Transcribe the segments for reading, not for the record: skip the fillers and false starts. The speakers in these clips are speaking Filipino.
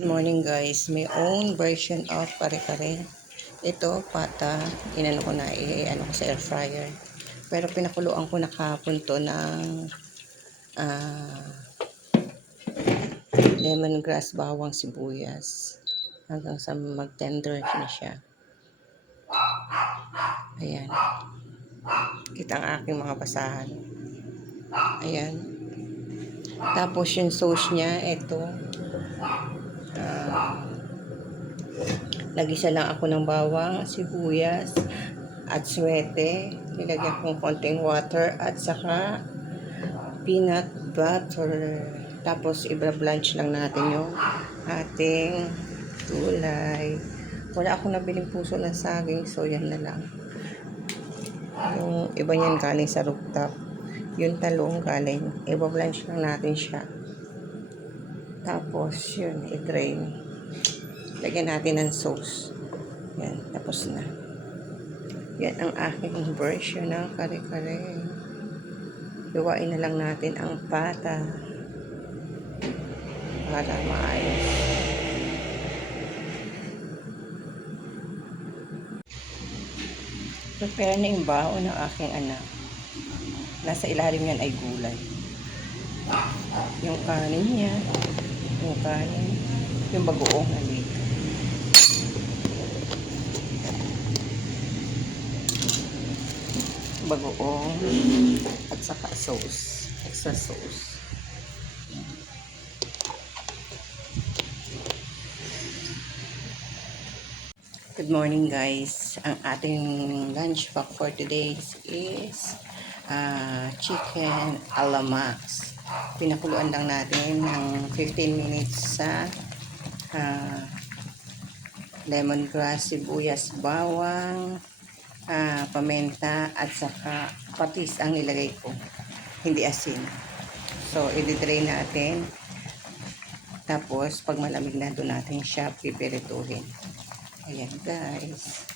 Good morning guys, may own version of kare-kare. Ito, pata, inano ko na, ano ko sa air fryer. Pero pinakuluan ko na kahapon to ng ah, lemongrass, bawang, sibuyas. Hanggang sa mag-tender na siya. Ayan. Kita ang aking mga basahan. Ayan. Tapos yung sauce niya, ito. Nagisa lang ako ng bawang, sibuyas, at swete. Nilagyan kong konting water at saka peanut butter. Tapos i-blanch lang natin yung ating gulay. Wala akong nabiling puso ng saging, so yan na lang. Yung iba niyan galing sa rooftop. Yung talong galing. I-blanch lang natin siya. Tapos yun, i-drain. Lagyan natin ng sauce. Yan, tapos na. Yan ang aking version ng kare-kare. Luwain na lang natin ang pata para maayos. Prepare na yung baon ng aking anak. Nasa ilalim yan ay gulay. Yung kanin niya, yung bagoong nandito. Bagoong at saka sauce, extra sauce. Good morning guys. Ang ating lunch pack for today is chicken alamax. Pinakuluan lang natin ng 15 minutes sa lemongrass, sibuyas, bawang, pamenta at saka patis ang nilagay ko, hindi asin. So i-drain natin, tapos pag malamig na doon natin siya pipirituhin. Ayan guys,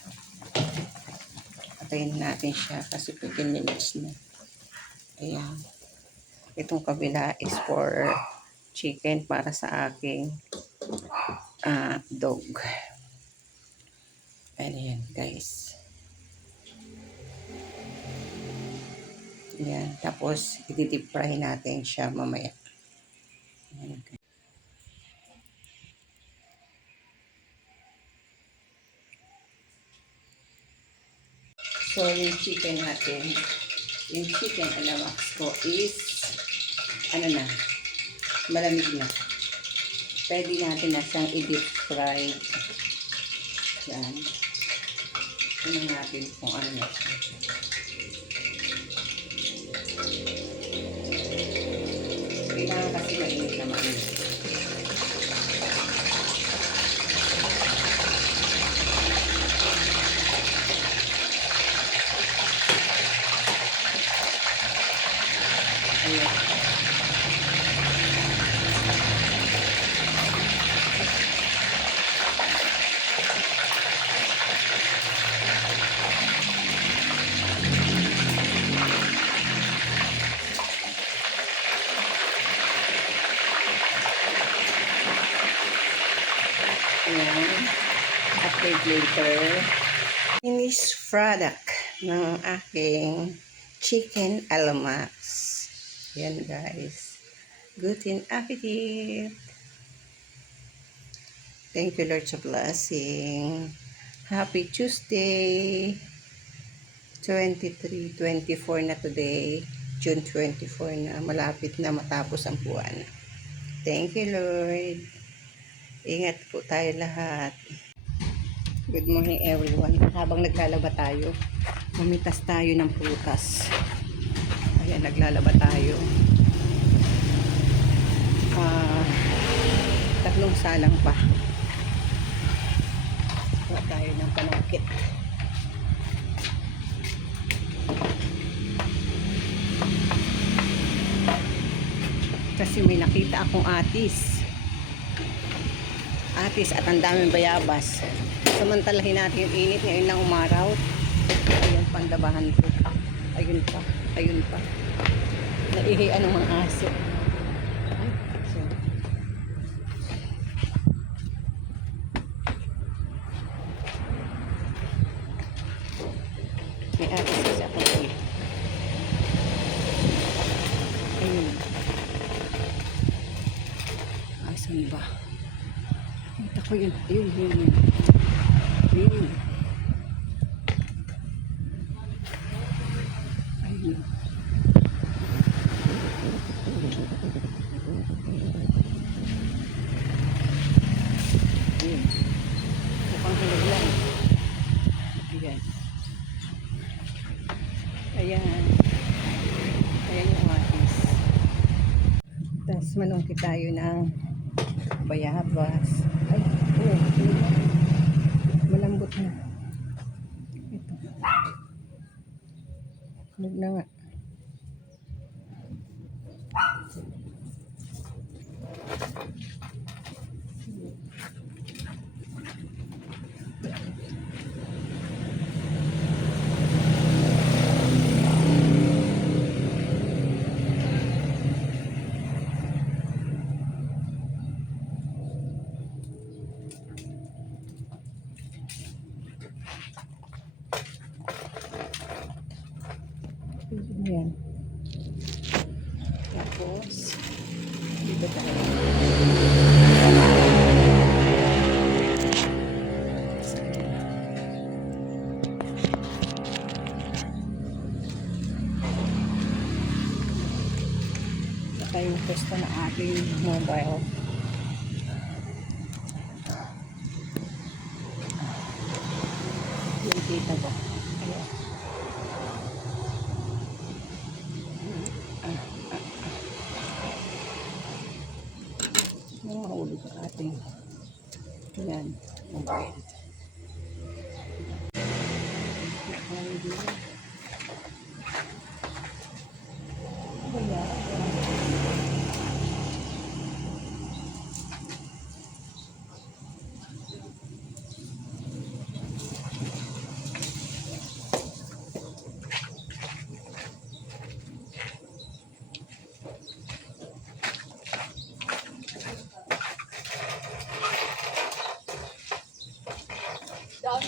patayin natin siya kasi 15 minutes na. Ayan, itong kabila is for chicken para sa aking dog. Ayan guys. Yan. Tapos, i-deep fry natin siya mamaya. Yan. So, yung chicken natin, yung chicken alamax ko is, malamig na. Pwede natin na siyang i-deep fry. Yan. Tingnan natin kung ano na siya. Kailangan kasi mainit na mainit. Ayan. Ayan. Update later. Finished product ng aking chicken alamax. Yan guys. Good appetit. Thank you Lord sa blessing. Happy Tuesday. 23-24 na today. June 24 na. Malapit na matapos ang buwan. Thank you Lord. Ingat po tayo lahat. Good morning everyone. Habang naglalaba tayo, mamitas tayo ng prutas. Ayan, naglalaba tayo. Tatlong salang pa. Kuha tayo ng panangkit. Kasi may nakita akong atis at ang daming bayabas. Samantalahin natin yung init ngayon ng umaraw. Ayan, pandabahan ko. Ayun pa. Naihian ng mga aso. Kita ko yun. Yun. Yun. Ayun. Ayun. Mukhang hinog lang. Ayan. Ayan. Ayan yung atis. Tapos manungkit tayo ng bayabas. Ay, oh, malambot na. Ito. Hinog na nga. Ayan. Tapos, dito tayo. Saka yung pwesto ng ating mobile. Yung kita ko. Ayan. Yung mahulog sa ating yan, mobile.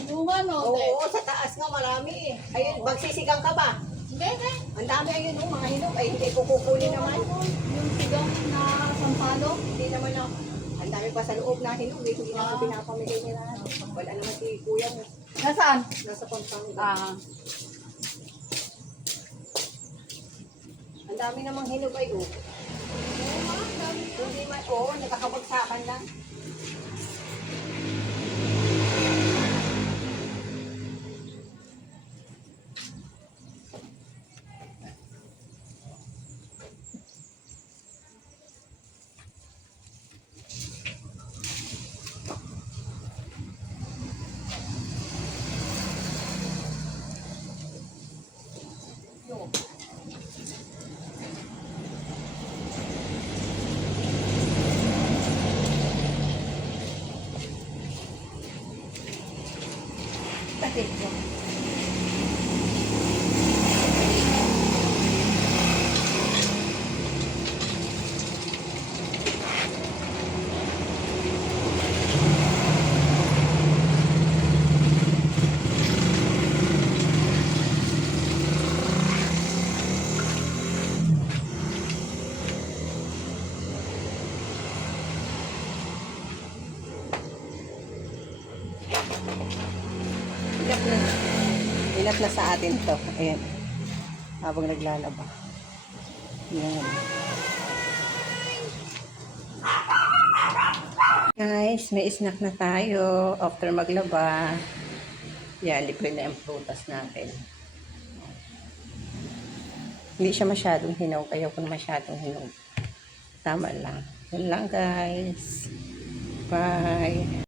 Bunga, no? Oo, sa taas nga marami eh. Ayun, magsisigang ka ba? Hindi. Ang dami ayun, oh, mga hinog. Ay, hindi ko kukunin naman. Yung sigang na sampalo. Hindi naman ako. Ang dami pa sa loob na hinog eh. Hindi na pinapamigay nila. Wala naman si kuya mo. Nasaan? Nasa Pampanga. Ang dami namang hinog ay oh. Hindi man, oo, nakakabagsakan lang. Patik ko. Ilat na sa atin to. Ayan. Habang naglalaba. Ayan. Guys, may snack na tayo after maglaba. Yan, libre na yung prutas natin. Hindi siya masyadong hinog. Ayaw ko na masyadong hinog. Tama lang. Yun lang guys. Bye.